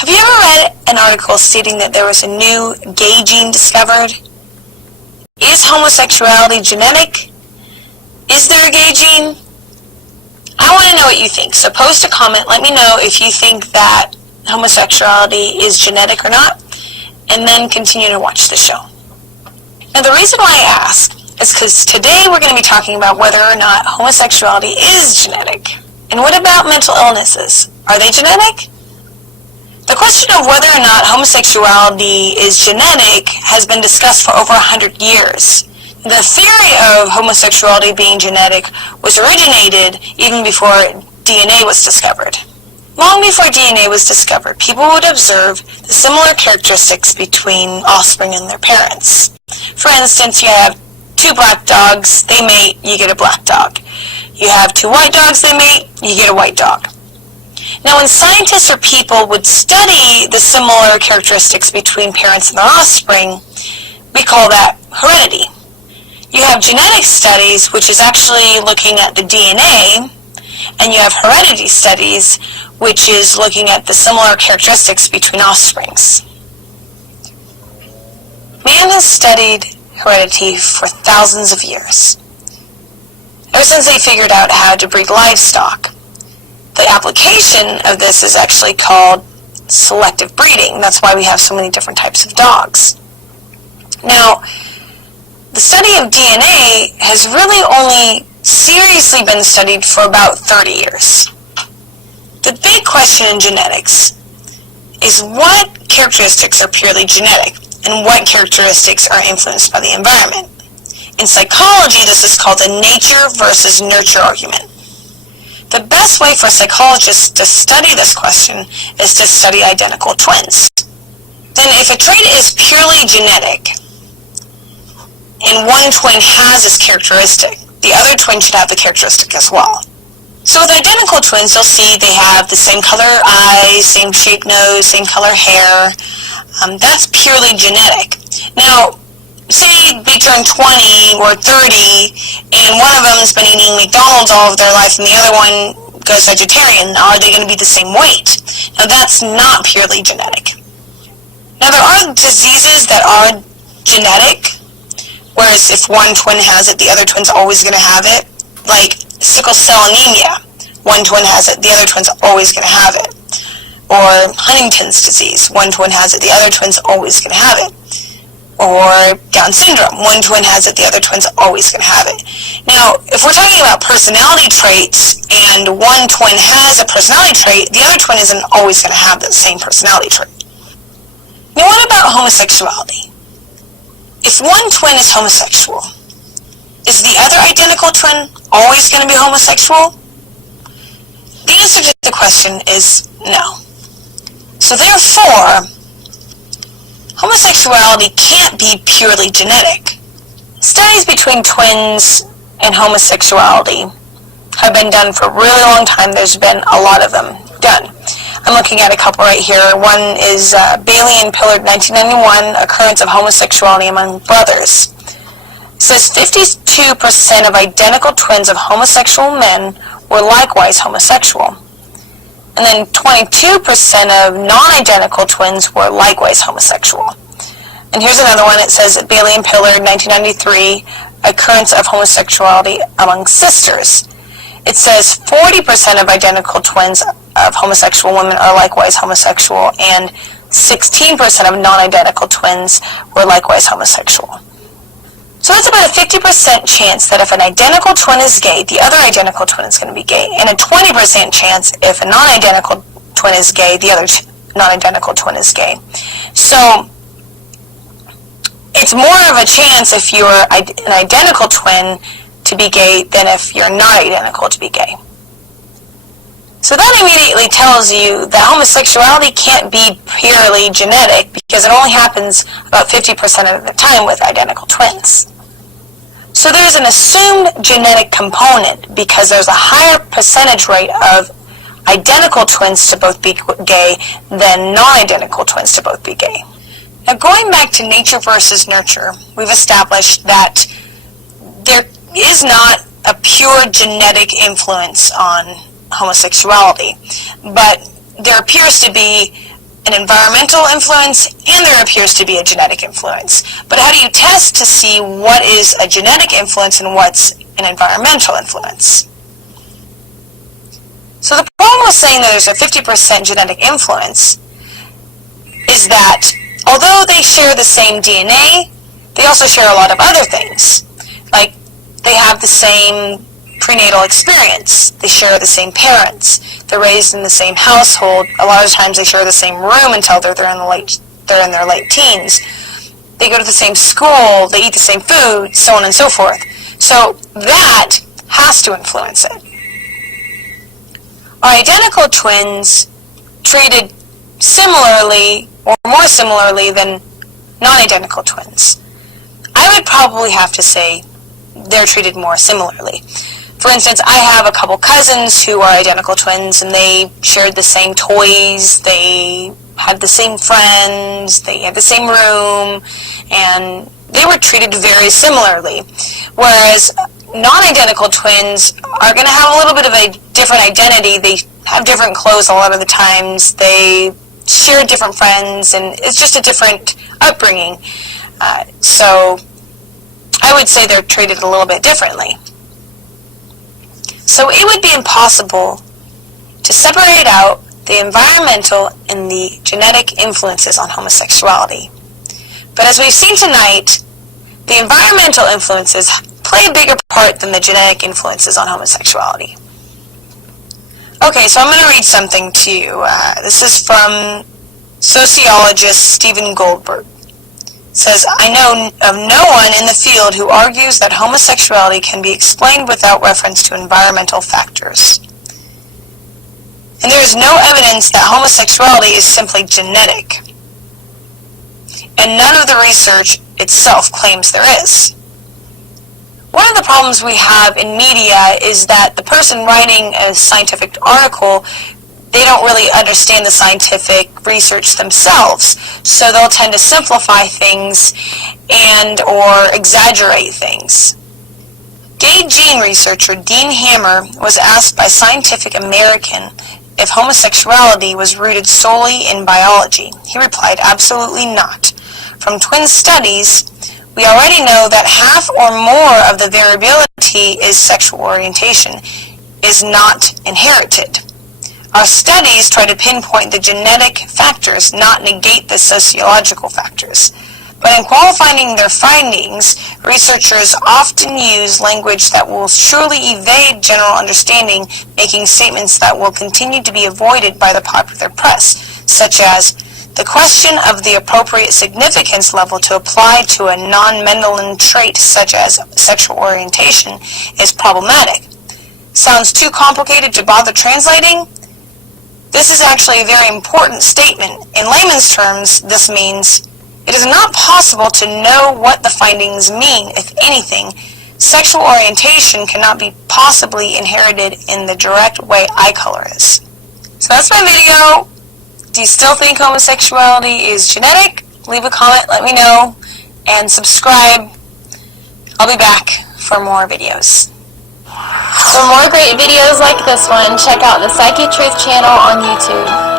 Have you ever read an article stating that there was a new gay gene discovered? Is homosexuality genetic? Is there a gay gene? I want to know what you think, so post a comment, let me know if you think that homosexuality is genetic or not, and then continue to watch the show. Now the reason why I ask is because today we're going to be talking about whether or not homosexuality is genetic. And what about mental illnesses? Are they genetic? The question of whether or not homosexuality is genetic has been discussed for over 100 years. The theory of homosexuality being genetic was originated even before DNA was discovered. Long before DNA was discovered, people would observe the similar characteristics between offspring and their parents. For instance, you have two black dogs, they mate, you get a black dog. You have two white dogs, they mate, you get a white dog. Now, when scientists or people would study the similar characteristics between parents and their offspring, we call that heredity. You have genetic studies, which is actually looking at the DNA, and you have heredity studies, which is looking at the similar characteristics between offsprings. Man has studied heredity for thousands of years, ever since they figured out how to breed livestock. The application of this is actually called selective breeding. That's why we have so many different types of dogs. Now, the study of DNA has really only seriously been studied for about 30 years. The big question in genetics is what characteristics are purely genetic and what characteristics are influenced by the environment. In psychology, this is called the nature versus nurture argument. The best way for psychologists to study this question is to study identical twins. Then if a trait is purely genetic and one twin has this characteristic, the other twin should have the characteristic as well. So with identical twins, you'll see they have the same color eyes, same shaped nose, same color hair. That's purely genetic. Now, say they turn 20 or 30 and one of them has been eating McDonald's all of their life and the other one goes vegetarian. Are they going to be the same weight? Now that's not purely genetic. Now there are diseases that are genetic, whereas if one twin has it, the other twin's always going to have it. Like sickle cell anemia. One twin has it, the other twin's always going to have it. Or Huntington's disease. One twin has it, the other twin's always going to have it. Or Down syndrome. One twin has it, the other twin's always going to have it. Now, if we're talking about personality traits and one twin has a personality trait, the other twin isn't always going to have the same personality trait. Now, what about homosexuality? If one twin is homosexual, is the other identical twin always going to be homosexual? The answer to the question is no. So therefore, homosexuality can't be purely genetic. Studies between twins and homosexuality have been done for a really long time. There's been a lot of them done. I'm looking at a couple right here. One is Bailey and Pillard, 1991, occurrence of homosexuality among brothers. It says 52% of identical twins of homosexual men were likewise homosexual. And then 22% of non-identical twins were likewise homosexual. And here's another one. It says Bailey and Pillard, 1993, occurrence of homosexuality among sisters. It says 40% of identical twins of homosexual women are likewise homosexual, and 16% of non-identical twins were likewise homosexual. So that's about a 50% chance that if an identical twin is gay, the other identical twin is going to be gay, and a 20% chance if a non-identical twin is gay, the other non-identical twin is gay. So it's more of a chance if you're an identical twin to be gay than if you're not identical to be gay. So that immediately tells you that homosexuality can't be purely genetic because it only happens about 50% of the time with identical twins. So there's an assumed genetic component because there's a higher percentage rate of identical twins to both be gay than non-identical twins to both be gay. Now going back to nature versus nurture, we've established that there is not a pure genetic influence on homosexuality, but there appears to be an environmental influence and there appears to be a genetic influence. But how do you test to see what is a genetic influence and what's an environmental influence? So the problem with saying that there's a 50% genetic influence is that although they share the same DNA, they also share a lot of other things. Like they have the same prenatal experience, they share the same parents, they're raised in the same household, a lot of times they share the same room until they're in their late teens. They go to the same school, they eat the same food, so on and so forth. So that has to influence it. Are identical twins treated similarly or more similarly than non-identical twins? I would probably have to say they're treated more similarly. For instance, I have a couple cousins who are identical twins and they shared the same toys, they had the same friends, they had the same room, and they were treated very similarly. Whereas non-identical twins are going to have a little bit of a different identity. They have different clothes a lot of the times, they share different friends, and it's just a different upbringing. So I would say they're treated a little bit differently. So it would be impossible to separate out the environmental and the genetic influences on homosexuality. But as we've seen tonight, the environmental influences play a bigger part than the genetic influences on homosexuality. Okay, so I'm going to read something to you. This is from sociologist Stephen Goldberg. It says, I know of no one in the field who argues that homosexuality can be explained without reference to environmental factors. And there is no evidence that homosexuality is simply genetic. And none of the research itself claims there is. One of the problems we have in media is that the person writing a scientific article, they don't really understand the scientific research themselves, so they'll tend to simplify things and or exaggerate things. Gay gene researcher Dean Hammer was asked by Scientific American if homosexuality was rooted solely in biology. He replied, absolutely not. From twin studies, we already know that half or more of the variability is sexual orientation is not inherited. Our studies try to pinpoint the genetic factors, not negate the sociological factors. But in qualifying their findings, researchers often use language that will surely evade general understanding, making statements that will continue to be avoided by the popular press, such as, the question of the appropriate significance level to apply to a non-Mendelian trait such as sexual orientation is problematic. Sounds too complicated to bother translating? This is actually a very important statement. In layman's terms, this means it is not possible to know what the findings mean. If anything, sexual orientation cannot be possibly inherited in the direct way eye color is. So that's my video. Do you still think homosexuality is genetic? Leave a comment, let me know, and subscribe. I'll be back for more videos. For more great videos like this one, check out the Psychic Truth channel on YouTube.